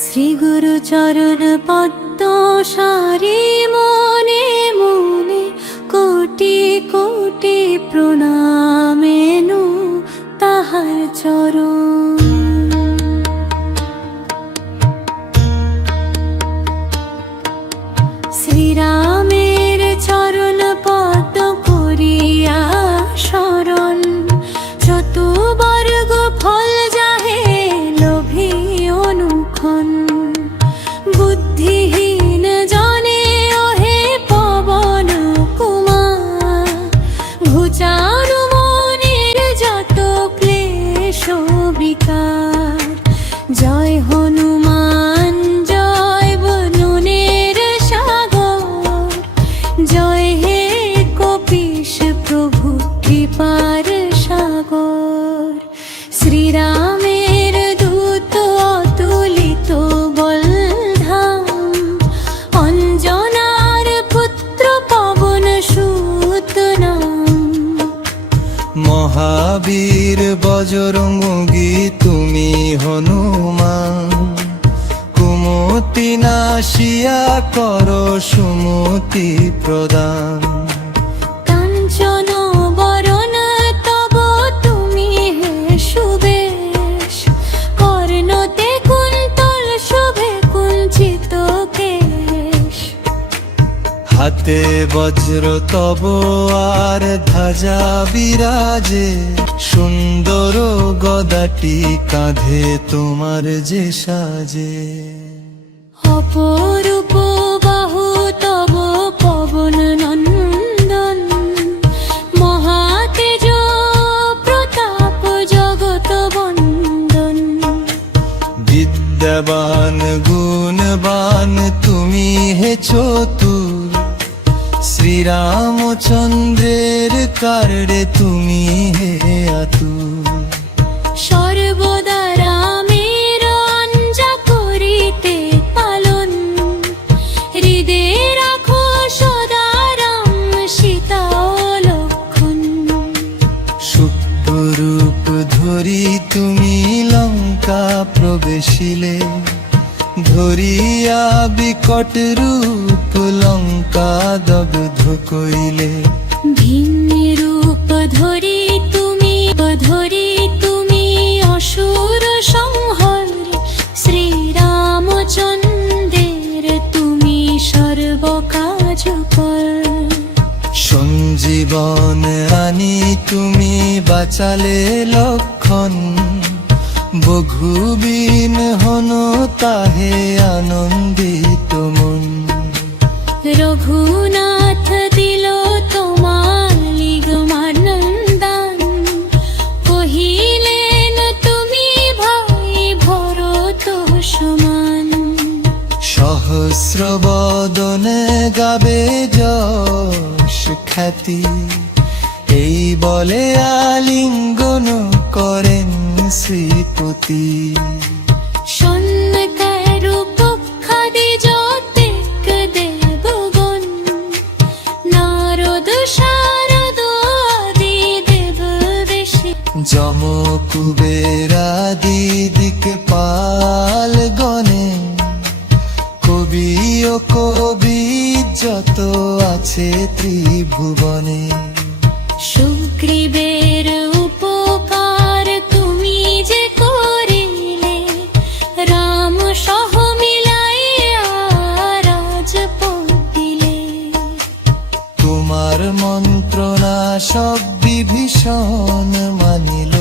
শ্রী গুরু চরণ পদ্ম সারি মনে মনে কোটি কোটি প্রণামেনু তাহার চরণ। শ্রীরামের চরণ পদ্ম করিয়া শরণ, যত বর্গ ফল যাহে লোভী অনুক্ষণ। বুদ্ধিহীন জনে ওহে পবন কুমার, ঘুচানো মনের যত ক্লেশ বিকার। জয় হনুমান জয় বনুনের সাগর, জয় হে কপিশ প্রভু কৃপার সাগর। শ্রীরামের দূত অতুলিত বলধাম, অঞ্জনার পুত্র পবন সুত নাম। মহাবীর বজরঙ্গী তুমি হনুমান, কুমতি নাশিয়া কর সুমতি প্রদান। কাঞ্চন বরণ তব তুমি হে সুবেশ, কর্ণতে কুন্তল শোভে কুঞ্চিত কেশ। হাতে বজ্র তব আর ধ্বজা বিরাজে, সুন্দর গদাটি কাঁধে তোমার যে সাজে। অপরূপ বাহু তব পবন নন্দন, মহাতেজ প্রতাপ জগত বন্দন। বিদ্যাবান গুণবান তুমি হে চতুর, শ্রীরামচন্দ্রের কার্যে তুমি হে আতুর। সর্বদা রামের আঞ্জা করিতে পালন, হৃদে রাখো সদা রাম সীতা ও লক্ষ্মণ। সূক্ষ্মরূপ ধরি তুমি লঙ্কা প্রবেশিলে, ধরিয়া বিকট রূপ লঙ্কা দগ্ধ কইলে। ভিন্ন রূপ ধরি তুমি অসুর সংহর, শ্রীরামচন্দ্রের তুমি সর্বকাজ কর। সঞ্জীবন আনি তুমি বাঁচালে লক্ষণ, বঘুবীন হনু তাহে আনন্দিত মন। রঘুনাথ দিল তোমার লিগমান দান, কহিলেন তুমি ভাই ভরত সমান। সহস্র বদনে গাবে যশ খ্যাতি, এই বলে আলিঙ্গন করেন শ্রীপতি। সন্ন্যার পক্ষাদি যতেক দেবগণ, নারদ শারদ আদি দেব বেশে। যম কুবেরাদি দিকপাল গণে, কবি ও কবি যত আছে ত্রিভুবনে। সুগ্রীবের উপকার তুমি যে করিলে, রাম সহ মিলাইয়া রাজপদ দিলে। তোমার মন্ত্রণা সব বিভীষণ মানিল,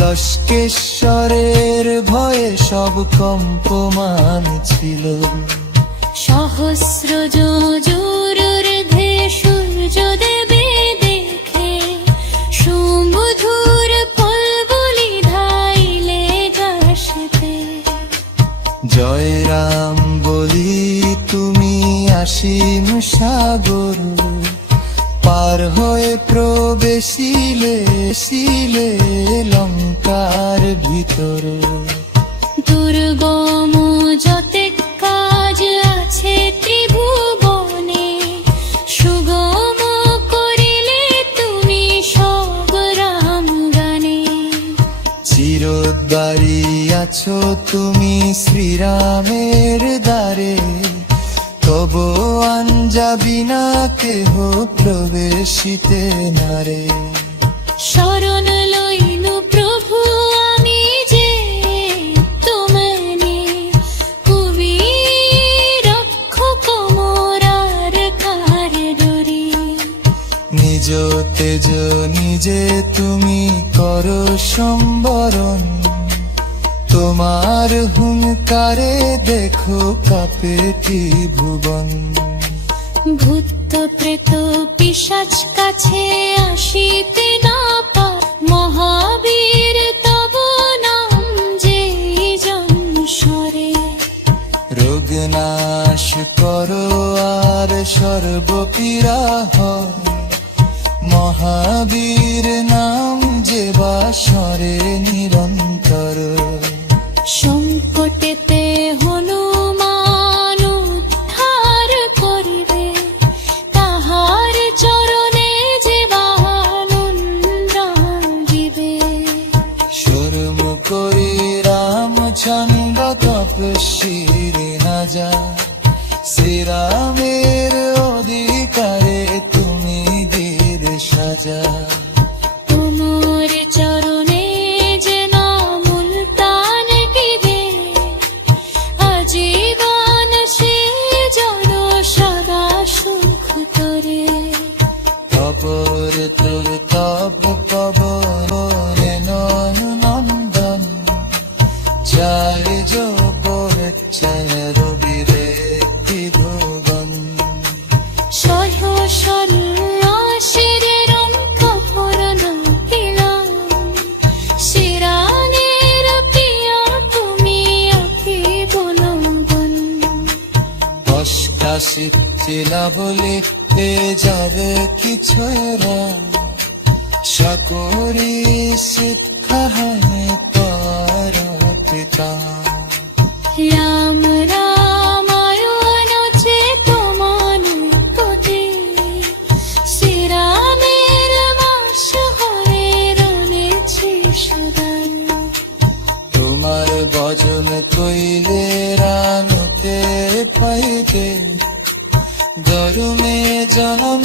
লস্কেশ্বরের ভয়ে সব কম্পমান ছিল। সহস্র যোজুরূর্ধ্বে সূর্য দেবে দেখে, সুমধুর ফল বলি ধাইলে গাছেতে। জয় রাম বলি তুমি অসীম সাগর, পার হয়ে প্রবেশিলে লঙ্কার ভিতরে। দুর্গম যতেক কাজ আছে ত্রিভুবনে, সুগম করিলে তুমি সব রাম গানে। চিরত বাড়ি আছো তুমি শ্রীরামের দ্বারে, তবু আঞ্জাবি না কেহ প্রবেশিতে নারে। শরণ লইনু প্রভু আমি যে তোমানে, কুবি রক্ষক মোরার কার ডরি। নিজ তেজ নিজে তুমি করো সম্বরণ, তোমার হুঙ্কারে দেখো কাঁপে ত্রিভুবন। ভূত প্রেত পিশাচ কাছে আসিতে না পায়, মহাবীর তব নাম যে জনসরে। রোগ নাশ করো আর সর্বপীড়া হয়, মহাবীর নাম যে বাসরে নিরন্তর। সংকটেতে হনুমান উদ্ধার করিবে, তাহার চরণে যে বানন্দ দিবে। শর্ম করি রামচন্দ্র তপস্বীর না যা, শ্রীরামের অধিকারে তুমি বীর সাজা। তোমার চরণে যে মুলতান গিবে, আজীবন সে জন সদা সুখ তরে। অপর তোর তপ পবনে নন্দন, চার জপর চার বীরে ত্রিভুবন। সহসর শিরের অঙ্ক পূরণ দিলাম, শিরানের প্রিয় তুমি আকি বলবন। অষ্টাশিলা বলে এ যাবে কিছুরা, সকরি শিক্ষা হানে পর পিতা। রাম রামায়ণ চেতমন কোটি, শ্রীরামের মাস হয়ে রমেছে সদা। তোমার ভজন কইলে রানুতে পাইতে, ধর্মে জন্ম